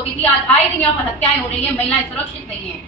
होती थी, आज आए दिन यहाँ पर हत्याएं हो रही है, महिलाएं सुरक्षित नहीं है।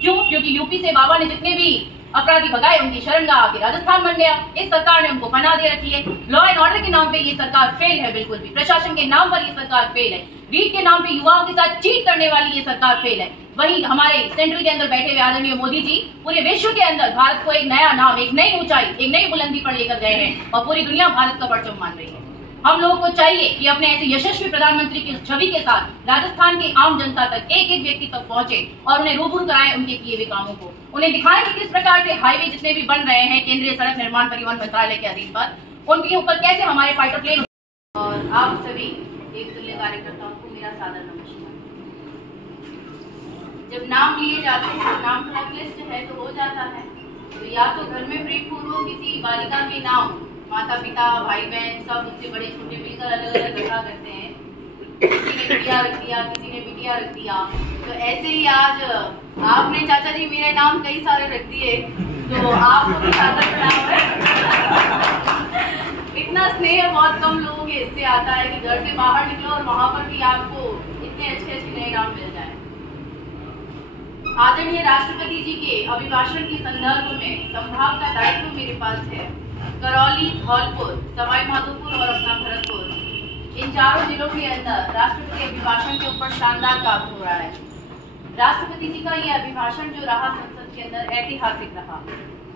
क्यों? क्योंकि यूपी से बाबा ने जितने भी अपराधी भगाए उनकी शरणगाह आके राजस्थान बन गया। इस सरकार ने उनको पनाह दे रखी है। लॉ एंड ऑर्डर के नाम पे ये सरकार फेल है, बिल्कुल भी। प्रशासन के नाम पर ये सरकार फेल है। रीट के नाम पे युवाओं के साथ चीट करने वाली ये सरकार फेल है। वहीं हमारे सेंट्रल के अंदर बैठे हुए आदरणीय मोदी जी पूरे विश्व के अंदर भारत को एक नया नाम, एक नई ऊंचाई, एक नई बुलंदी पर लेकर गए हैं और पूरी दुनिया भारत का परचम मान रही है। हम लोगों को चाहिए कि अपने ऐसे यशस्वी प्रधानमंत्री की छवि के साथ राजस्थान की आम जनता तक, एक एक व्यक्ति तक पहुंचे और उन्हें रूबरू कराएं उनके किए हुए कामों को। उन्हें दिखाएं कि किस प्रकार से हाईवे जितने भी बन रहे हैं केंद्रीय सड़क निर्माण परिवहन मंत्रालय के अधीन पर, उनके ऊपर कैसे हमारे फाइटर प्लेन। और आप सभी एक तुल्य कार्यकर्ताओं को मेरा सादर नमस्कार। जब नाम लिए जाते हैं तो नाम ब्लैक लिस्ट है तो हो जाता है, तो या तो घर में प्रेम पूर्वक किसी बालिका के नाम माता पिता भाई बहन सब उससे बड़े छोटे मिलकर अलग अलग रखा करते हैं। किसी ने बिटिया रख दिया, किसी ने बिटिया रख दिया। तो ऐसे ही आज आपने चाचा जी मेरे नाम कई सारे रख दिए, तो आपको भी सादर प्रणाम है। इतना स्नेह बहुत कम लोगों के हिस्से आता है कि घर से बाहर निकलो और वहां पर भी आपको इतने अच्छे अच्छे नए नाम मिल जाए। आदरणीय राष्ट्रपति जी के अभिभाषण के संदर्भ में संभाग का दायित्व मेरे पास है। करौली, धौलपुर, सवाई माधोपुर और अपना भरतपुर, इन चारों जिलों के अंदर राष्ट्रपति अभिभाषण के ऊपर शानदार काम हो रहा है। राष्ट्रपति जी का यह अभिभाषण जो रहा संसद के अंदर ऐतिहासिक रहा।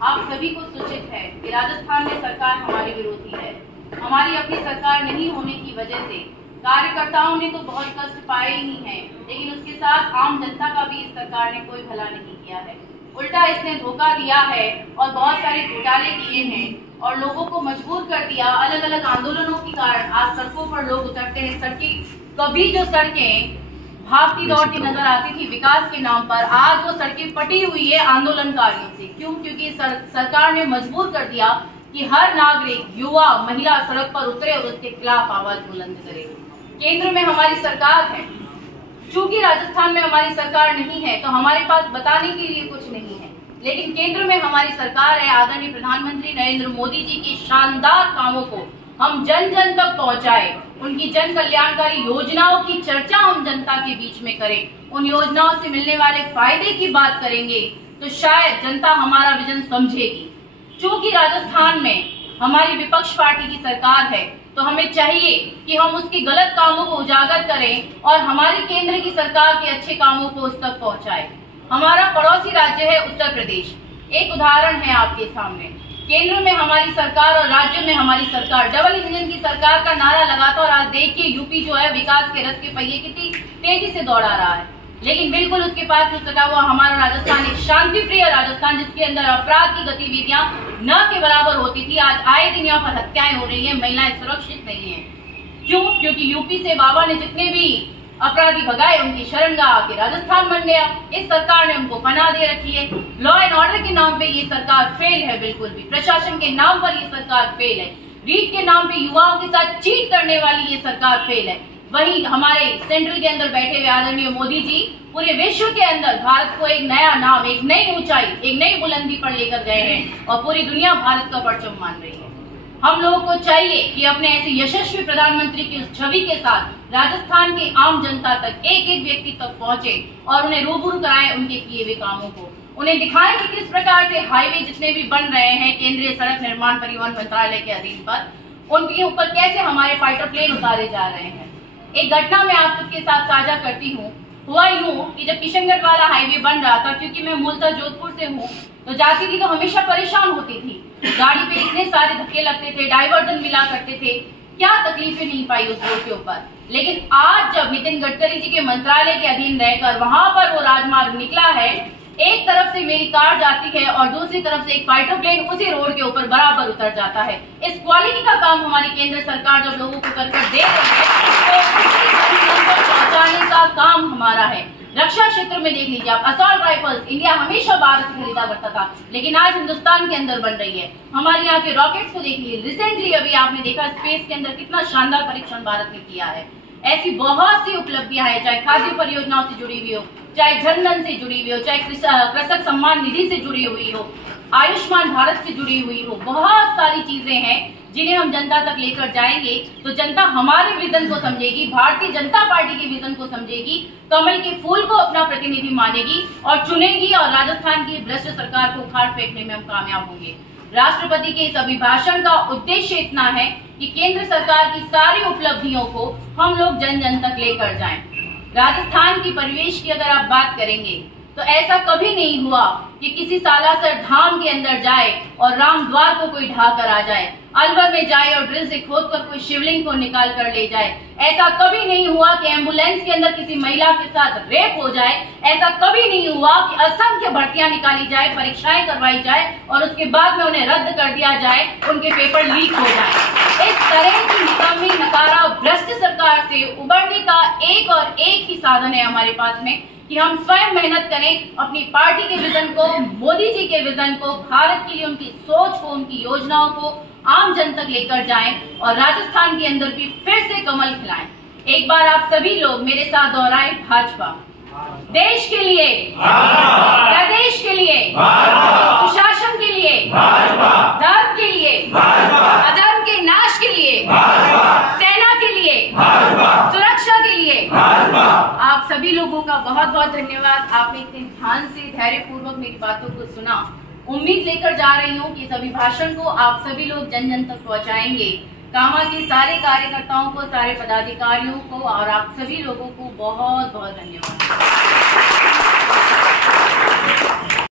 आप सभी को सूचित है कि राजस्थान में सरकार हमारी विरोधी है। हमारी अपनी सरकार नहीं होने की वजह से कार्यकर्ताओं ने तो बहुत कष्ट पाए ही हैं, लेकिन उसके साथ आम जनता का भी इस सरकार ने कोई भला नहीं किया है। उल्टा इसने धोखा दिया है और बहुत सारे घोटाले किए हैं और लोगों को मजबूर कर दिया। अलग अलग आंदोलनों के कारण आज सड़कों पर लोग उतरते हैं। सड़कें कभी जो सड़कें भागती दौड़ती नजर आती थी विकास के नाम पर, आज वो सड़कें पटी हुई है आंदोलनकारियों से। क्यों? क्योंकि सरकार ने मजबूर कर दिया कि हर नागरिक, युवा, महिला सड़क पर उतरे और उसके खिलाफ आवाज बुलंद करे। केंद्र में हमारी सरकार है, चूंकि राजस्थान में हमारी सरकार नहीं है तो हमारे पास बताने के लिए कुछ नहीं है, लेकिन केंद्र में हमारी सरकार है। आदरणीय प्रधानमंत्री नरेंद्र मोदी जी के शानदार कामों को हम जन जन तक पहुंचाए, उनकी जन कल्याणकारी योजनाओं की चर्चा हम जनता के बीच में करें, उन योजनाओं से मिलने वाले फायदे की बात करेंगे तो शायद जनता हमारा विजन समझेगी। चूंकि राजस्थान में हमारी विपक्ष पार्टी की सरकार है तो हमें चाहिए कि हम उसके गलत कामों को उजागर करें और हमारी केंद्र की सरकार के अच्छे कामों को उस तक पहुंचाएं। हमारा पड़ोसी राज्य है उत्तर प्रदेश, एक उदाहरण है आपके सामने। केंद्र में हमारी सरकार और राज्य में हमारी सरकार, डबल इंजन की सरकार का नारा लगाता और आज देखिए यूपी जो है विकास के रथ के पहिए कितनी तेजी से दौड़ा रहा है, लेकिन बिल्कुल उसके पास में सटा हुआ हमारा राजस्थान एक शांति प्रिय राजस्थान, जिसके अंदर अपराध की गतिविधियां न के बराबर होती थी, आज आए दिन यहाँ पर हत्याएं हो रही है, महिलाएं सुरक्षित नहीं है। क्यों? क्योंकि यूपी से बाबा ने जितने भी अपराधी भगाए उनकी शरणगाह आके राजस्थान बन गया। इस सरकार ने उनको पनाह दे रखी है। लॉ एंड ऑर्डर के नाम पे ये सरकार फेल है, बिल्कुल भी। प्रशासन के नाम पर ये सरकार फेल है। रीट के नाम पे युवाओं के साथ चीट करने वाली ये सरकार फेल है। वहीं हमारे सेंट्रल के अंदर बैठे हुए आदरणीय मोदी जी पूरे विश्व के अंदर भारत को एक नया नाम, एक नई ऊंचाई, एक नई बुलंदी पर लेकर गए हैं और पूरी दुनिया भारत का परचम मान रही है। हम लोगों को चाहिए कि अपने ऐसे यशस्वी प्रधानमंत्री की उस छवि के साथ राजस्थान के आम जनता तक, एक एक व्यक्ति तक पहुंचे और उन्हें रूबरू कराएं उनके किए हुए कामों को। उन्हें दिखाएं कि किस प्रकार से हाईवे जितने भी बन रहे हैं केंद्रीय सड़क निर्माण परिवहन मंत्रालय के अधीन पर, उनके ऊपर कैसे हमारे फाइटर प्लेन उतारे जा रहे हैं। एक घटना मैं आप सबके साथ साझा करती हूँ। हुआ यूं कि जब किशनगढ़ वाला हाईवे बन रहा था, क्योंकि मैं मूलतः जोधपुर से हूँ, तो जाती थी तो हमेशा परेशान होती थी। गाड़ी पे इतने सारे धक्के लगते थे, डाइवर्जन मिला करते थे, क्या तकलीफें नहीं पाई उस रोड के ऊपर। लेकिन आज जब नितिन गडकरी जी के मंत्रालय के अधीन रहकर वहां पर वो राजमार्ग निकला है, एक तरफ से मेरी कार जाती है और दूसरी तरफ से एक फाइटर प्लेन उसी रोड के ऊपर बराबर उतर जाता है। इस क्वालिटी का काम हमारी केंद्र सरकार जब लोगों को कर दे रही है तो पहुंचाने का काम हमारा है। रक्षा क्षेत्र में देख लीजिए आप, असॉल्ट राइफल्स इंडिया हमेशा भारत से खरीदा करता था, लेकिन आज हिंदुस्तान के अंदर बन रही है। हमारे यहाँ के रॉकेट्स को देख लीजिए, रिसेंटली अभी आपने देखा स्पेस के अंदर कितना शानदार परीक्षण भारत ने किया है। ऐसी बहुत सी उपलब्धियां हैं, चाहे खाद्य परियोजनाओं से जुड़ी हुई हो, चाहे जनधन से जुड़ी हुई हो, चाहे कृषक सम्मान निधि से जुड़ी हुई हो, आयुष्मान भारत से जुड़ी हुई हो, बहुत सारी चीजें हैं जिन्हें हम जनता तक लेकर जाएंगे तो जनता हमारे विजन को समझेगी, भारतीय जनता पार्टी के विजन को समझेगी, कमल के फूल को अपना प्रतिनिधि मानेगी और चुनेगी और राजस्थान की भ्रष्ट सरकार को उखाड़ फेंकने में हम कामयाब होंगे। राष्ट्रपति के इस अभिभाषण का उद्देश्य इतना है कि केंद्र सरकार की सारी उपलब्धियों को हम लोग जन जन तक लेकर जाएं। राजस्थान की परिवेश की अगर आप बात करेंगे तो ऐसा कभी नहीं हुआ कि किसी सालासर धाम के अंदर जाए और राम द्वार को कोई ढा कर आ जाए, अलवर में जाए और ड्रिल से खोद कर कोई शिवलिंग को निकाल कर ले जाए। ऐसा कभी नहीं हुआ कि एम्बुलेंस के अंदर किसी महिला के साथ रेप हो जाए। ऐसा कभी नहीं हुआ कि असंख्य भर्तियां निकाली जाए, परीक्षाएं करवाई जाए और उसके बाद में उन्हें रद्द कर दिया जाए, उनके पेपर लीक हो जाए। इस तरह की निकम्मी नकारा भ्रष्ट सरकार से उबरने का एक और एक ही साधन है हमारे पास में कि हम स्वयं मेहनत करें, अपनी पार्टी के विजन को, मोदी जी के विजन को, भारत के लिए उनकी सोच को, उनकी योजनाओं को आम जन तक लेकर जाएं और राजस्थान के अंदर भी फिर से कमल खिलाएं। एक बार आप सभी लोग मेरे साथ दोहराएं, भाजपा देश के लिए, प्रदेश के लिए, सुशासन के लिए, धर्म के लिए, अधर्म के नाश के लिए, सेना के लिए, सुरक्षा के लिए। आप सभी लोगों का बहुत बहुत धन्यवाद। आपने इतने ध्यान से, धैर्यपूर्वक मेरी बातों को सुना। उम्मीद लेकर जा रही हूँ कि इस अभिभाषण को आप सभी लोग जन जन तक पहुँचाएंगे। कामा के सारे कार्यकर्ताओं को, सारे पदाधिकारियों को और आप सभी लोगों को बहुत बहुत धन्यवाद।